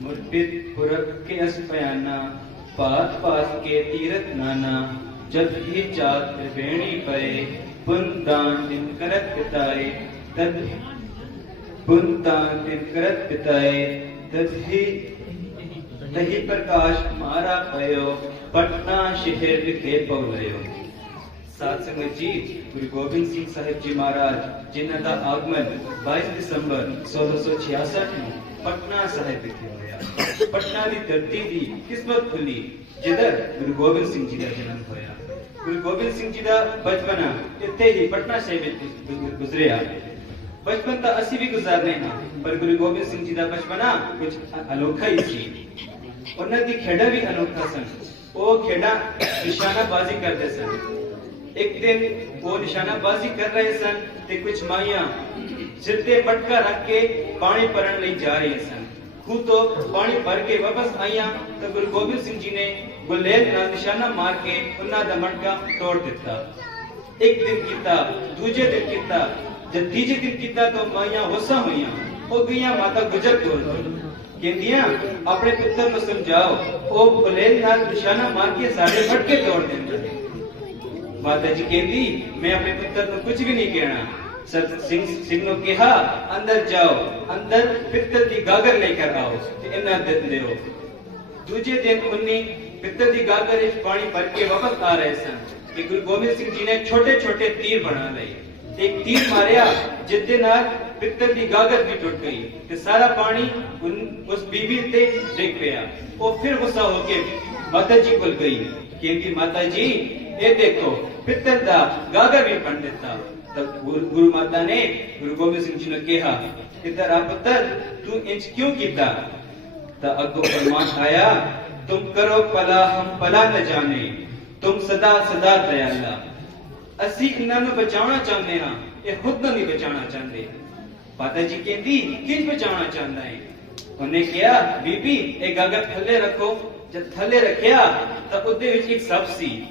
ਮੁਰਪਿਤ ਪੁਰਖ ਕੇ ਅਸ ਪਿਆਨਾ ਪਾਤ ਪਾਤ ਕੇ ਤੀਰਤ ਨਾਨਾ ਜਦ ਹੀ ਚਾਤ ਤ੍ਰਿਵੇਣੀ ਪਏ ਪੁਨ ਦਾਨ ਤਿਨ ਕਰਤ ਪਿਤਾਏ ਤਦ ਪੁਨ ਦਾਨ ਤਿਨ ਕਰਤ ਪਿਤਾਏ ਤਦ ਹੀ ਤਹੀ ਪ੍ਰਕਾਸ਼ ਮਾਰਾ ਪਇਓ ਪਟਨਾ ਸ਼ਹਿਰ ਵਿਖੇ ਪਉਲਿਓ ਸਾਧ ਸੰਗਤ ਜੀ ਗੁਰੂ ਗੋਬਿੰਦ ਸਿੰਘ ਸਾਹਿਬ ਜੀ ਮਹਾਰਾਜ ਜਿਨ੍ਹਾਂ ਦਾ ਆਗਮਨ 22 ਦਸੰਬਰ 1666 ਨੂੰ ਪਟਨਾ ਸਾਹਿਬ ਵਿਖੇ ਹੋਇਆ ਪਟਨਾ ਦੀ ਧਰਤੀ ਦੀ ਕਿਸਮਤ ਖੁੱਲੀ, ਜਿੱਧਰ ਗੁਰੂ ਗੋਬਿੰਦ ਸਿੰਘ ਜੀ ਦਾ ਜਨਮ ਹੋਇਆ। ਗੁਰੂ ਗੋਬਿੰਦ ਸਿੰਘ ਜੀ ਦਾ ਬਚਪਨ ਇੱਥੇ ਹੀ ਪਟਨਾ ਸਾਹਿਬ ਵਿੱਚ ਗੁਜ਼ਰਿਆ। ਬਚਪਨ ਤਾਂ ਅਸੀਂ ਵੀ ਗੁਜ਼ਾਰਨੇ ਹਾਂ, ਪਰ ਗੁਰੂ ਗੋਬਿੰਦ ਸਿੰਘ ਜੀ ਦਾ ਬਚਪਨਾ ਕੁਝ ਅਨੋਖਾ ਹੀ ਸੀ। ਉਹਨਾਂ ਦੀ ਖੇਡਾਂ ਵੀ ਅਨੋਖਾ ਸਨ। ਉਹ ਖੇਡਾਂ ਨਿਸ਼ਾਨਾਬਾਜ਼ੀ ਕਰਦੇ ਸਨ। ਇੱਕ ਦਿਨ ਉਹ ਨਿਸ਼ਾਨਾਬਾਜ਼ੀ ਕਰ ਰਹੇ ਸਨ ਤੇ ਕੁਝ ਮਾਈਆਂ ਸਿਰ ਤੇ ਮਟਕਾ ਰੱਖ ਕੇ ਪਾਣੀ ਭਰਨ ਲਈ ਜਾ ਰਹੀਆਂ ਸਨ। ਖੂਹ ਤੋਂ ਪਾਣੀ ਭਰ ਕੇ ਵਾਪਸ ਆਈਆਂ ਤਾਂ ਗੁਰੂ ਗੋਬਿੰਦ ਸਿੰਘ ਜੀ ਨੇ ਗੁਲੇਲ ਨਾਲ ਨਿਸ਼ਾਨਾ ਮਾਰ ਕੇ ਉਹਨਾਂ ਦਾ ਮਟਕਾ ਤੋੜ ਦਿੱਤਾ ਇੱਕ ਦਿਨ ਕੀਤਾ ਦੂਜੇ ਦਿਨ ਕੀਤਾ ਜਦ ਤੀਜੇ ਦਿਨ ਕੀਤਾ ਤਾਂ ਮਾਈਆਂ ਹੋਸਾਂ ਹੋਈਆਂ ਉਹ ਗਈਆਂ ਮਾਤਾ ਗੁਜਰ ਕੋਲ ਕਹਿੰਦੀਆਂ ਆਪਣੇ ਪੁੱਤਰ ਨੂੰ ਸਮਝਾਓ ਉਹ ਗੁਲੇਲ ਨਾਲ ਨਿਸ਼ਾਨਾ ਮਾਰ ਕੇ ਸਾਡੇ ਮਟਕੇ ਤੋੜ ਦਿੰਦਾ ਹੈ ਮਾਤਾ ਜੀ ਕਹਿੰਦੀ ਮੈਂ ਆਪਣੇ ਪੁੱਤਰ ਨੂੰ ਕੁਝ ਵੀ ਨਹੀਂ ਕਹਿਣਾ ਸਤ ਸਿੰਘ ਸਿੰਘ ਨੂੰ ਕਿਹਾ, ਅੰਦਰ ਜਾਓ, ਅੰਦਰ ਪਿੱਤਲ ਦੀ ਗਾਗਰ ਲੈ ਕੇ ਆਓ ਤੇ ਇਹਨਾਂ ਦੇ ਦਿਓ ਦੂਜੇ ਦਿਨ ਉਨੀ ਪਿੱਤਲ ਦੀ ਗਾਗਰ ਵਿੱਚ ਪਾਣੀ ਭਰ ਕੇ ਵਾਪਸ ਆ ਰਹੇ ਸਨ ਕਿ ਗੁਰੂ ਗੋਬਿੰਦ ਸਿੰਘ ਜੀ ਨੇ ਛੋਟੇ ਛੋਟੇ ਤੀਰ ਬਣਾ ਲਏ। ਤੇ ਇੱਕ ਤੀਰ ਮਾਰਿਆ ਜਿਸ ਦੇ ਨਾਲ ਪਿੱਤਲ ਦੀ ਗਾਗਰ ਵੀ ਟੁੱਟ ਗਈ ਤੇ ਸਾਰਾ ਪਾਣੀ ਉਸ ਬੀਬੀ ਤੇ ਡਿੱਗ ਪਿਆ। ਉਹ ਫਿਰ ਗੁੱਸਾ ਹੋ ਕੇ ਮਾਤਾ ਜੀ ਕੋਲ ਗਈ। ਕਹਿੰਦੀ, ਮਾਤਾ ਜੀ, ਇਹ ਦੇਖੋ, ਪਿੱਤਲ ਦਾ ਗਾਗਰ ਵੀ ਬਣ ਦਿੱਤਾ। ਤਬ ਗੁਰੂ ਮਾਤਾ ਨੇ ਗੁਰੂ ਗੋਬਿੰਦ ਸਿੰਘ ਜੀ ਨੂੰ ਕਿਹਾ ਕਿ ਤੇਰਾ ਪੁੱਤਰ ਤੂੰ ਇੰਜ ਕਿਉਂ ਕੀਤਾ? ਤਾਂ ਅੱਗੋਂ ਫਰਮਾਨ ਆਇਆ, ਤੁਮ ਕਰੋ ਭਲਾ, ਹਮ ਭਲਾ ਨ ਜਾਣੇ। ਤੁਮ ਸਦਾ ਸਦਾ ਦਇਆਲਾ। ਅਸੀਂ ਇਹਨਾਂ ਨੂੰ ਬਚਾਉਣਾ ਚਾਹੁੰਦੇ ਹਾਂ। ਇਹ ਖੁਦ ਨੂੰ ਨਹੀਂ ਬਚਾਉਣਾ ਚਾਹੁੰਦੇ। ਮਾਤਾ ਜੀ ਕਹਿੰਦੀ ਕਿੰਜ ਬਚਾਉਣਾ ਚਾਹੁੰਦਾ ਹੈ ਉਹਨੇ ਕਿਹਾ, ਬੀਬੀ, ਇਹ ਗਾਗਰ ਥੱਲੇ ਰੱਖੋ। ਜਦ ਥੱਲੇ ਰੱਖਿਆ, ਤਾਂ ਉਹਦੇ ਵਿੱਚ ਇੱਕ ਸੱਪ ਸੀ।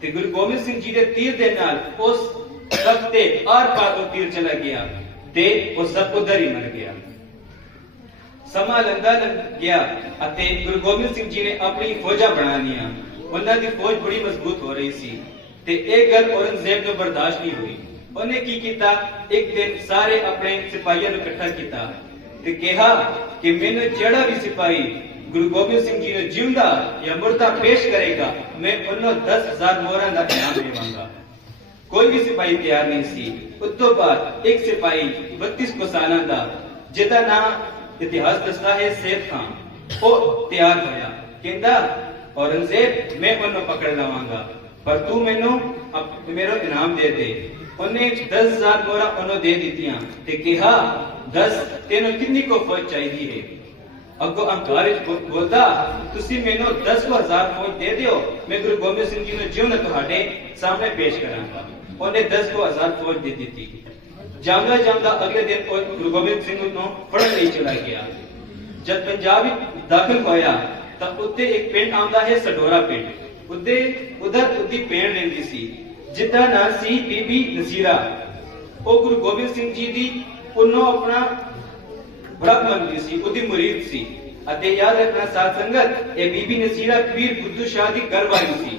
ਤੇ ਗੁਰੂ ਗੋਬਿੰਦ ਸਿੰਘ ਜੀ ਦੇ ਤੀਰ ਦੇ ਨਾਲ ਉਸ ਸੱਪ ਤੇ ਆਰ ਪਾਰ ਉਹ ਤੀਰ ਚਲਾ ਗਿਆ ਤੇ ਉਹ ਸਭ ਉਧਰ ਹੀ ਮਰ ਗਿਆ। ਸਮਾਂ ਲੰਘਦਾ ਗਿਆ ਅਤੇ ਗੁਰੂ ਗੋਬਿੰਦ ਸਿੰਘ ਜੀ ਨੇ ਆਪਣੀ ਫੌਜਾਂ ਬਣਾ ਲਈਆਂ। ਉਹਨਾਂ ਦੀ ਫੌਜ ਬੜੀ ਮਜ਼ਬੂਤ ਹੋ ਰਹੀ ਸੀ ਤੇ ਇਹ ਗੱਲ ਔਰੰਗਜ਼ੇਬ ਨੂੰ ਬਰਦਾਸ਼ਤ ਨਹੀਂ ਹੋਈ। ਉਹਨੇ ਕੀ ਕੀਤਾ? ਇੱਕ ਦਿਨ ਸਾਰੇ ਆਪਣੇ ਸਿਪਾਹੀਆਂ ਨੂੰ ਇਕੱਠਾ ਕੀਤਾ ਤੇ ਕਿਹਾ ਕਿ ਮੈਨੂੰ ਜਿਹੜਾ ਵੀ ਸਿਪਾਹੀ ਗੁਰੂ ਗੋਬਿੰਦ ਸਿੰਘ ਜੀ ਨੂੰ ਜਿਉਂਦਾ ਜਾਂ ਮੁਰਦਾ ਪੇਸ਼ ਕਰੇਗਾ, ਮੈਂ ਉਹਨੂੰ 10000 ਮੋਹਰਾਂ ਦਾ ਇਨਾਮ ਦੇਵਾਂਗਾ। ਕੋਈ ਵੀ ਸਿਪਾਹੀ ਤਿਆਰ ਨਹੀਂ ਸੀ। ਉਸ ਤੋਂ ਬਾਅਦ ਇੱਕ ਸਿਪਾਹੀ 32 ਕੁ ਸਾਲਾਂ ਦਾ, ਜਿਹਦਾ ਨਾਮ ਇਤਿਹਾਸ ਦੱਸਦਾ ਹੈ ਸੇਠ ਖਾਨ। ਉਹ ਤਿਆਰ ਹੋਇਆ। ਕਹਿੰਦਾ, ਔਰੰਗਜ਼ੇਬ, ਮੈਂ ਉਹਨੂੰ ਪਕੜ ਲਵਾਂਗਾ। ਪਰ ਤੂੰ ਮੈਨੂੰ ਮੇਰਾ ਇਨਾਮ ਦੇ ਦੇ। ਉਹਨੇ 10000 ਮੋਹਰਾਂ ਉਹਨੂੰ ਦੇ ਦਿੱਤੀਆਂ ਤੇ ਕਿਹਾ 10 ਤੈਨੂੰ ਕਿੰਨੀ ਕੋ ਫੌਜ ਚਾਹੀਦੀ ਹੈ? ਅੱਗੋਂ ਅੰਕਾਰ ਵਿੱਚ ਬੋਲਦਾ, ਤੁਸੀਂ ਮੈਨੂੰ 10000 ਫੌਜ ਦੇ ਦਿਓ, ਮੈਂ ਗੁਰੂ ਗੋਬਿੰਦ ਸਿੰਘ ਜੀ ਨੂੰ ਜਿਉਂ ਤੁਹਾਡੇ ਸਾਹਮਣੇ ਪੇਸ਼ ਕਰਾਂਗਾ। ਉਹਨੇ 10000 ਫੌਜ ਦੇ ਦਿੱਤੀ। ਜਾਂਦਾ ਜਾਂਦਾ ਅਗਲੇ ਦਿਨ ਉਹ ਗੁਰੂ ਗੋਬਿੰਦ ਸਿੰਘ ਨੂੰ ਫੜਨ ਲਈ ਚਲਾ ਗਿਆ। ਜਦ ਪੰਜਾਬ ਵਿੱਚ ਦਾਖਲ ਹੋਇਆ, ਤਾਂ ਉੱਤੇ ਇੱਕ ਪਿੰਡ ਆਉਂਦਾ ਹੈ, ਸਡੋਰਾ ਪਿੰਡ। ਉੱਤੇ ਉਧਰ ਉਹਦੀ ਪਿੰਡ ਰਹਿੰਦੀ ਸੀ, ਜਿੱਦਾ ਨਾਂ ਸੀ ਬੀਬੀ ਨਸੀਰਾ। ਉਹ ਗੁਰੂ ਗੋਬਿੰਦ ਸਿੰਘ ਜੀ ਦੀ ਉਹਨੂੰ ਆਪਣਾ ਬੜਾ ਮੰਨਦੀ ਸੀ, ਉਹਦੀ ਮੁਰੀਦ ਸੀ। ਅਤੇ ਯਾਦ ਰੱਖਣਾ ਸਾਧ ਸੰਗਤ, ਇਹ ਬੀਬੀ ਨਸੀਰਾ ਪੀਰ ਬੁੱਧੂ ਸ਼ਾਹ ਦੀ ਘਰ ਸੀ।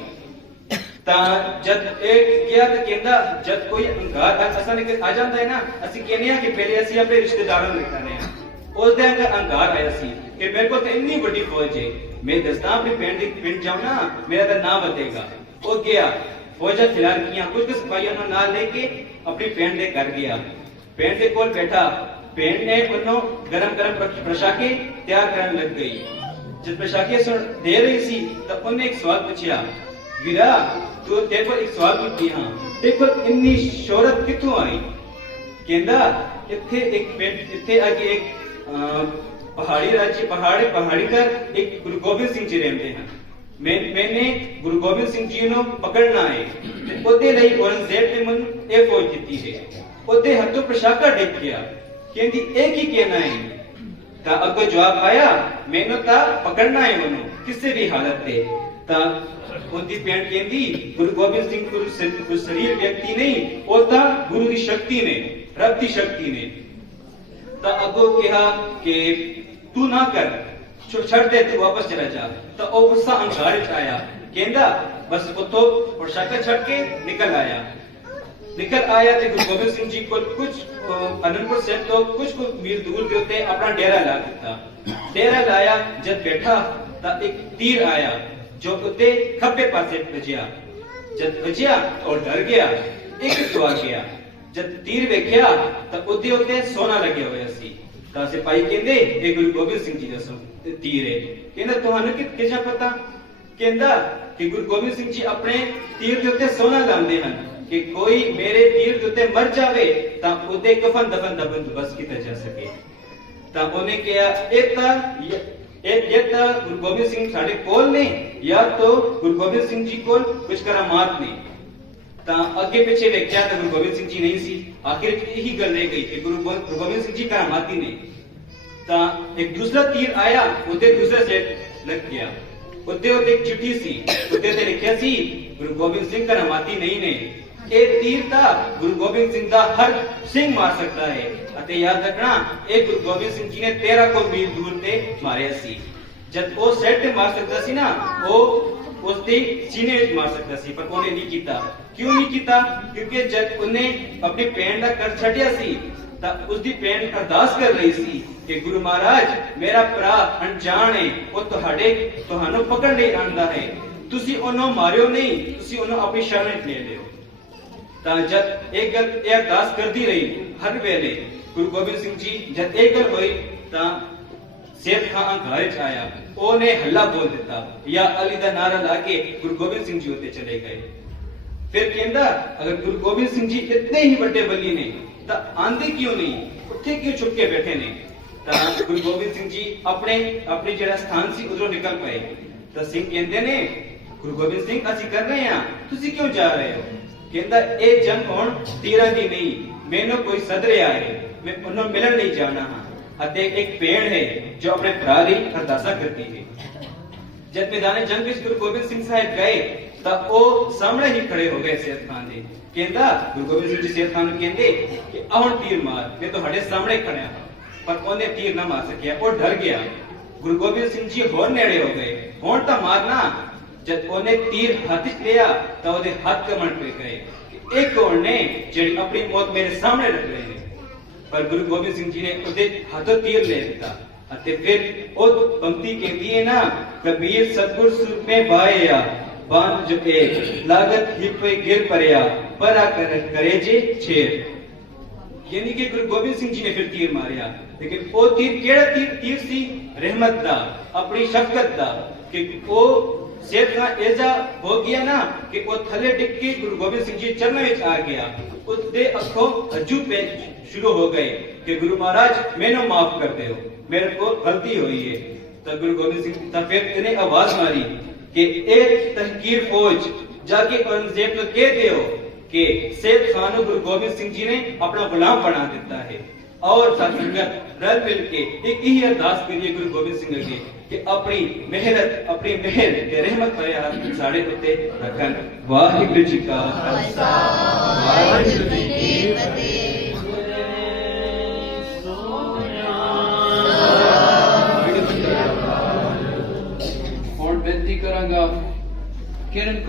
ਤਾਂ ਜਦ ਇਹ ਕਿਹਾ ਤਾਂ ਕਹਿੰਦਾ, ਜਦ ਕੋਈ ਅੰਗਾਰ ਅਸਾਂ ਨੇ ਆ ਜਾਂਦਾ ਹੈ ਨਾ, ਅਸੀਂ ਕਹਿੰਦੇ ਆ ਕਿ ਪਹਿਲੇ ਅਸੀਂ ਆਪਣੇ ਰਿਸ਼ਤੇਦਾਰਾਂ ਨੂੰ ਲਿਖਾਣੇ ਆ ਉਸ ਦੇ ਅੰਦਰ ਅੰਗਾਰ ਆਇਆ ਸੀ ਕਿ ਮੇਰੇ ਕੋਲ ਤਾਂ ਇੰਨੀ ਵੱਡੀ ਫੌਜ ਹੈ। ਮੈਂ ਦੱਸਦਾ ਆਪਣੇ ਪਿੰਡ ਦੀ ਪਿੰਡ ਜਾਉਂ ਨਾ, ਮੇਰਾ ਤਾਂ ਨਾਂ ਬਤੇਗਾ ਉਹ ਗਿਆ, ਫੌਜਾਂ ਖਿਲਾਰ ਕੀਆਂ, ਕੁਝ ਕੁ ਸਿਪਾਹੀਆਂ ਨੂੰ ਨਾਲ ਲੈ ਕੇ ਆਪਣੀ ਪਿੰਡ ਦੇ ਘਰ ਗਿਆ। ਪਿੰਡ ਦੇ ਕੋਲ ਬੈਠਾ ਪਿੰਡ ਨੇ ਉਹਨੂੰ ਗਰਮ ਗਰਮ ਪ੍ਰਸ਼ਾਕੇ ਤਿਆਰ ਕਰਨ ਲੱਗ ਗਈ ਜਦ ਪ੍ਰਸ਼ਾਕੇ ਸੁਣ ਦੇ ਰਹੀ ਸੀ ਤਾਂ ਉਹਨੇ ਇੱਕ ਸਵਾਲ ਪੁੱਛਿਆ ਵੀਰਾ ਤੂੰ ਤੇ ਕੋਲ ਕੀਤੀ ਹਾਂ ਤੇ ਇੰਨੀ ਸ਼ੋਹਰਤ ਕਿੱਥੋਂ ਆਈ ਕਹਿੰਦਾ ਇੱਥੇ ਇੱਕ ਪਿੰਡ ਇੱਥੇ ਅੱਗੇ ਇੱਕ ਪਹਾੜੀ ਰਾਜੀ ਪਹਾੜੀ ਪਹਾੜੀ ਕਰ ਇੱਕ ਗੁਰੂ ਗੋਬਿੰਦ ਸਿੰਘ ਜੀ ਰਹਿੰਦੇ ਹਨ ਮੈਂ ਮੈਨੇ ਗੁਰੂ ਗੋਬਿੰਦ ਸਿੰਘ ਜੀ ਨੂੰ ਪਕੜਨਾ ਹੈ ਤੇ ਉਹਦੇ ਲਈ ਔਰੰਗਜ਼ੇਬ ਨੇ ਮੈਨੂੰ ਇਹ ਫੌਜ ਦਿੱਤੀ ਹੈ ਉਹਦੇ ਹੱਥੋਂ ਪ੍ਰਸ਼ਾਕਾ ਡਿੱਗ ਗਿਆ ਕਹਿੰਦੀ ਇਹ ਕੀ ਕਹਿਣਾ ਹੈ ਤਾਂ ਅੱਗੋਂ ਜਵਾਬ ਆਇਆ ਮੈਨੂੰ ਤਾਂ ਪਕੜਨਾ ਹੈ ਮੈਨੂੰ ਕਿਸੇ ਵੀ ਹਾਲਤ ਤੇ ਤਾਂ ਉਹਦੀ ਭੈਣ ਕਹਿੰਦੀ ਗੁਰੂ ਗੋਬਿੰਦ ਸਿੰਘ ਗੁਰੂ ਸ- ਸਰੀਰ ਵਿਅਕਤੀ ਨਹੀਂ ਉਹ ਤਾਂ ਗੁਰੂ ਦੀ ਸ਼ਕਤੀ ਨੇ ਰੱਬ ਦੀ ਸ਼ਕਤੀ ਨੇ ਤਾਂ ਅੱਗੋਂ ਕਿਹਾ ਕਿ ਤੂੰ ਨਾ ਕਰ ਛੱਡ ਦੇ ਤੂੰ ਵਾਪਸ ਚਲਾ ਜਾ ਤਾਂ ਉਹ ਗੁੱਸਾ ਹੰਕਾਰ ਚ ਆਇਆ ਕਹਿੰਦਾ ਬਸ ਉੱਥੋਂ ਪੋਸ਼ਾਕਾਂ ਛੱਡ ਕੇ ਨਿਕਲ ਆਇਆ ਨਿਕਲ ਆਇਆ ਤੇ ਗੁਰੂ ਗੋਬਿੰਦ ਸਿੰਘ ਜੀ ਕੋਲ ਕੁਝ ਅਹ, ਅਨੰਦਪੁਰ ਸਾਹਿਬ ਤੋਂ ਕੁਝ ਕੁ ਮੀਲ ਦੂਰ ਦੇ ਉੱਤੇ ਆਪਣਾ ਡੇਰਾ ਲਾ ਦਿੱਤਾ ਡੇਰਾ ਲਾਇਆ ਤਾਂ ਇੱਕ ਤੀਰ ਆਇਆ ਜੋ ਉੱਤੇ ਖੱਬੇ ਪਾਸੇ ਵੱਜਿਆ ਜਦ ਵੱਜਿਆ ਉਹ ਡਰ ਗਿਆ ਇੱਕ ਦਵਾ ਗਿਆ ਜਦ ਤੀਰ ਵੇਖਿਆ ਤਾਂ ਉਹਦੇ ਉੱਤੇ ਸੋਨਾ ਲੱਗਿਆ ਹੋਇਆ ਸੀ ਤਾਂ ਸਿਪਾਹੀ ਕਹਿੰਦੇ ਇਹ ਗੁਰੂ ਗੋਬਿੰਦ ਸਿੰਘ ਜੀ ਦਾ ਸੋ ਤੀਰ ਹੈ ਕਹਿੰਦਾ ਤੁਹਾਨੂੰ ਕਿ ਕਿਹਦਾ ਪਤਾ ਕਹਿੰਦਾ ਕਿ ਗੁਰੂ ਗੋਬਿੰਦ ਸਿੰਘ ਜੀ ਆਪਣੇ ਤੀਰ ਦੇ ਉੱਤੇ ਸੋਨਾ ਲਾਉਂਦੇ ਹਨ ਕਿ ਕੋਈ ਮੇਰੇ ਤੀਰ ਦੇ ਉੱਤੇ ਮਰ ਜਾਵੇ ਤਾਂ ਉਹਦੇ ਕਫਨ ਦਫਨ ਦਾ ਬੰਦੋਬਸਤ ਕੀਤਾ ਜਾ ਸਕੇ ਤਾਂ ਉਹਨੇ ਕਿਹਾ ਇਹ ਤਾਂ ਇਹ ਇਹ ਇਹ ਤਾਂ ਗੁਰੂ ਗੋਬਿੰਦ ਸਿੰਘ ਸਾਡੇ ਕੋਲ ਨੇ ਜਾਂ ਤਾਂ ਗੁਰੂ ਗੋਬਿੰਦ ਸਿੰਘ ਜੀ ਕੋਲ ਕੁਝ ਕਰਾਮਾਤ ਨੇ ਤਾਂ ਅੱਗੇ ਪਿੱਛੇ ਵੇਖਿਆ ਤਾਂ ਗੁਰੂ ਗੋਬਿੰਦ ਸਿੰਘ ਜੀ ਨਹੀਂ ਸੀ ਆਖਿਰ ਵਿੱਚ ਇਹੀ ਗੱਲ ਰਹਿ ਗਈ ਕਿ ਗੁਰੂ ਗੋ- ਗੁਰੂ ਗੋਬਿੰਦ ਸਿੰਘ ਜੀ ਕਰਾਮਾਤੀ ਨੇ ਤਾਂ ਇੱਕ ਦੂਸਰਾ ਤੀਰ ਆਇਆ ਉਹਦੇ ਦੂਸਰੇ ਸੈਟ ਲੱਗ ਗਿਆ ਉੱਤੇ ਉੱਤੇ ਇੱਕ ਚਿੱਠੀ ਸੀ ਉੱਤੇ ਤੇ ਲਿਖਿਆ ਸੀ ਗੁਰੂ ਗੋਬਿੰਦ ਸਿੰਘ ਕਰਾਮਾਤੀ ਨਹੀਂ ਨੇ ਇਹ ਤੀਰ ਤਾਂ ਗੁਰੂ ਗੋਬਿੰਦ ਸਿੰਘ ਦਾ ਹਰ ਸਿੰਘ ਮਾਰ ਸਕਦਾ ਹੈ। ਅਤੇ ਯਾਦ ਰੱਖਣਾ, ਇਹ ਗੁਰੂ ਗੋਬਿੰਦ ਸਿੰਘ ਜੀ ਨੇ 13 ਕੋ ਮੀਲ ਦੂਰ ਤੇ ਮਾਰਿਆ ਸੀ। ਜਦ ਉਹ ਸੈਟ ਤੇ ਮਾਰ ਸਕਦਾ ਸੀ ਨਾ, ਉਹ ਉਸ ਦੇ ਸੀਨੇ ਵਿੱਚ ਮਾਰ ਸਕਦਾ ਸੀ, ਪਰ ਉਹਨੇ ਨਹੀਂ ਕੀਤਾ। ਕਿਉਂ ਨਹੀਂ ਕੀਤਾ? ਕਿਉਂਕਿ ਜਦ ਉਹਨੇ ਆਪਣੀ ਭੈਣ ਦਾ ਕਰ ਛੱਡਿਆ ਸੀ, ਤਾਂ ਉਸ ਦੀ ਭੈਣ ਅਰਦਾਸ ਕਰ ਰਹੀ ਸੀ ਕਿ ਗੁਰੂ ਮਹਾਰਾਜ, ਮੇਰਾ ਭਰਾ ਅਣਜਾਣ ਹੈ, ਉਹ ਤੁਹਾਡੇ, ਤੁਹਾਨੂੰ ਪਕੜ ਲਈ ਆਂਦਾ ਹੈ। ਤੁਸੀਂ ਉਹਨੂੰ ਮਾਰਿਓ ਨਹੀਂ, ਤੁਸੀਂ ਉਹਨੂੰ ਆਪਣੀ ਸ਼ਰਨ ਵਿੱਚ ਲੈ ਲਿਓ ਤਾਂ ਜਦ ਇਹ ਗੱਲ ਇਹ ਅਰਦਾਸ ਕਰਦੀ ਰਹੀ, ਹਰ ਵੇਲੇ ਗੁਰੂ ਗੋਬਿੰਦ ਸਿੰਘ ਜੀ ਜਦ ਇਹ ਗੱਲ ਹੋਈ, ਤਾਂ ਸੇਠ ਖਾਨ ਘਰ ਚ ਆਇਆ। ਉਹਨੇ ਹੱਲਾ ਬੋਲ ਦਿੱਤਾ ਜਾਂ ਅਲੀ ਦਾ ਨਾਰਾ ਲਾ ਕੇ ਗੁਰੂ ਗੋਬਿੰਦ ਸਿੰਘ ਜੀ ਉੱਤੇ ਚਲੇ ਗਏ। ਫਿਰ ਕਹਿੰਦਾ, ਅਗਰ ਗੁਰੂ ਗੋਬਿੰਦ ਸਿੰਘ ਜੀ ਇਤਨੇ ਹੀ ਵੱਡੇ ਬੱਲੀ ਨੇ, ਤਾਂ ਆਂਦੇ ਕਿਉਂ ਨਹੀਂ? ਉੱਥੇ ਕਿਉਂ ਛੁਪ ਕੇ ਬੈਠੇ ਨੇ? ਤਾਂ ਗੁਰੂ ਗੋਬਿੰਦ ਸਿੰਘ ਜੀ ਆਪਣੇ ਆਪਣੇ ਜਿਹੜਾ ਸਥਾਨ ਸੀ, ਉਧਰੋਂ ਨਿਕਲ ਪਏ। ਤਾਂ ਸਿੰਘ ਕਹਿੰਦੇ ਨੇ, ਗੁਰੂ ਗੋਬਿੰਦ ਸਿੰਘ, ਅਸੀਂ ਕਰ ਰਹੇ ਹਾਂ। ਤੁਸੀਂ ਕਿਉਂ ਜਾ ਰਹੇ ਹੋ? ਕਹਿੰਦਾ, ਇਹ ਜੰਗ ਹੁਣ ਤੀਰਾਂ ਦੀ ਨਹੀਂ, ਮੈਨੂੰ ਕੋਈ ਸਦਰਿਆ ਹੈ ਮੈਂ ਉਹਨੂੰ ਮਿਲਣ ਲਈ ਜਾਣਾ ਹਾਂ। ਅਤੇ ਇੱਕ ਪੇੜ ਹੈ ਜੋ ਆਪਣੇ ਭਰਾ ਲਈ ਅਰਦਾਸਾ ਕਰਦੀ ਹੈ। ਜਦ ਮੈਦਾਨੇ ਜੰਗ ਵਿੱਚ ਗੁਰੂ ਗੋਬਿੰਦ ਸਿੰਘ ਸਾਹਿਬ ਗਏ, ਤਾਂ ਉਹ ਸਾਹਮਣੇ ਹੀ ਖੜੇ ਹੋ ਗਏ ਸੇਠ ਖਾਨ ਦੇ। ਕਹਿੰਦਾ, ਗੁਰੂ ਗੋਬਿੰਦ ਸਿੰਘ ਜੀ ਸੇਠ ਖਾਨ ਨੂੰ ਕਹਿੰਦੇ ਕਿ ਆਉਣ ਤੀਰ ਮਾਰ, ਮੈਂ ਤੁਹਾਡੇ ਸਾਹਮਣੇ ਖੜਿਆ ਪਰ ਉਹਨੇ ਤੀਰ ਨਾ ਮਾਰ ਸਕਿਆ, ਉਹ ਡਰ ਗਿਆ। ਗੁਰੂ ਗੋਬਿੰਦ ਸਿੰਘ ਜੀ ਹੋਰ ਨੇੜੇ ਹੋ ਗਏ। ਹੁਣ ਤਾਂ ਮਾਰਨਾ ਜਦ ਉਹਨੇ ਤੀਰ ਹੱਥ ਲਿਆ ਤਾਂ ਉਹਦੇ ਹੱਥ ਕਮਣ ਪੈ ਗਏ ਕਿ ਇਹ ਨੇ ਜਿਹੜੀ ਆਪਣੀ ਮੌਤ ਮੇਰੇ ਸਾਹਮਣੇ ਰੱਖ ਰਹੇ ਪਰ ਗੁਰੂ ਗੋਬਿੰਦ ਸਿੰਘ ਜੀ ਨੇ ਉਹਦੇ ਹੱਥੋਂ ਤੀਰ ਲੈ ਦਿੱਤਾ ਅਤੇ ਫਿਰ ਉਹ ਪੰਕਤੀ ਕਹਿੰਦੀ ਹੈ ਨਾ ਕਬੀਰ ਸਤਗੁਰ ਸੁਪੇ ਬਾਇਆ ਬਾਣ ਜੁਕੇ ਲਾਗਤ ਹੀ ਪਈ ਗਿਰ ਪਰਿਆ, ਪਰਾ ਕਰ, ਕਰੇ ਜੇ ਛੇਰ ਯਾਨੀ ਕਿ ਗੁਰੂ ਗੋਬਿੰਦ ਸਿੰਘ ਜੀ ਨੇ ਫਿਰ ਤੀਰ ਮਾਰਿਆ। ਲੇਕਿਨ ਉਹ ਤੀਰ ਕਿਹੜਾ ਤੀਰ? ਤੀਰ ਸੀ ਰਹਿਮਤ ਦਾ, ਆਪਣੀ ਸ਼ਫਕਤ ਦਾ ਕਿ ਉਹ ਸੇਠ ਦਾ ਐਜ਼ਾ ਹੋ ਗਿਆ ਨਾ ਕਿ ਉਹ ਥੱਲੇ ਡਿੱਗ ਕੇ ਗੁਰੂ ਗੋਬਿੰਦ ਸਿੰਘ ਜੀ ਚਰਨਾਂ ਵਿੱਚ ਆ ਗਿਆ ਉਸਦੇ ਅੱਖੋਂ ਹੰਝੂ ਪੈ ਸ਼ੁਰੂ ਹੋ ਗਏ ਕਿ ਗੁਰੂ ਮਹਾਰਾਜ ਮੈਨੂੰ ਮਾਫ ਕਰ ਦਿਓ ਮੇਰੇ ਕੋਲ ਗਲਤੀ ਹੋਈ ਹੈ ਤਾਂ ਗੁਰੂ ਗੋਬਿੰਦ ਸਿੰਘ ਤਾਂ ਫਿਰ ਇਹਨੇ ਆਵਾਜ਼ ਮਾਰੀ ਕਿ ਇਹ ਤਹਕੀਰ ਫੌਜ ਜਾ ਕੇ ਔਰੰਗਜ਼ੇਬ ਨੂੰ ਕਹਿ ਦਿਓ ਕਿ ਸੇਠ ਖਾਨ ਨੂੰ ਗੁਰੂ ਗੋਬਿੰਦ ਸਿੰਘ ਜੀ ਨੇ ਆਪਣਾ ਗੁਲਾਮ ਬਣਾ ਦਿੱਤਾ ਹੈ ਔਰ ਸੰਗਤ ਰਲ ਮਿਲ ਕੇ ਇੱਕ ਹੀ ਅਰਦਾਸ ਕਰੀਏ ਗੁਰੂ ਗੋਬਿੰਦ ਸਿੰਘ ਅੱਗੇ ਕਿ ਆਪਣੀ ਮਿਹਨਤ ਆਪਣੀ ਮਿਹਰ ਤੇ ਰਹਿਮਤ ਭਰਿਆ ਹੱਥ ਸਾਡੇ ਉੱਤੇ ਰੱਖਣ ਵਾਹਿਗੁਰੂ ਜੀ ਕਾ ਖਾਲਸਾ ਵਾਹਿਗੁਰੂ ਜੀ ਕੀ ਹੁਣ ਬੇਨਤੀ ਕਰਾਂਗਾ ਕਿਰਨ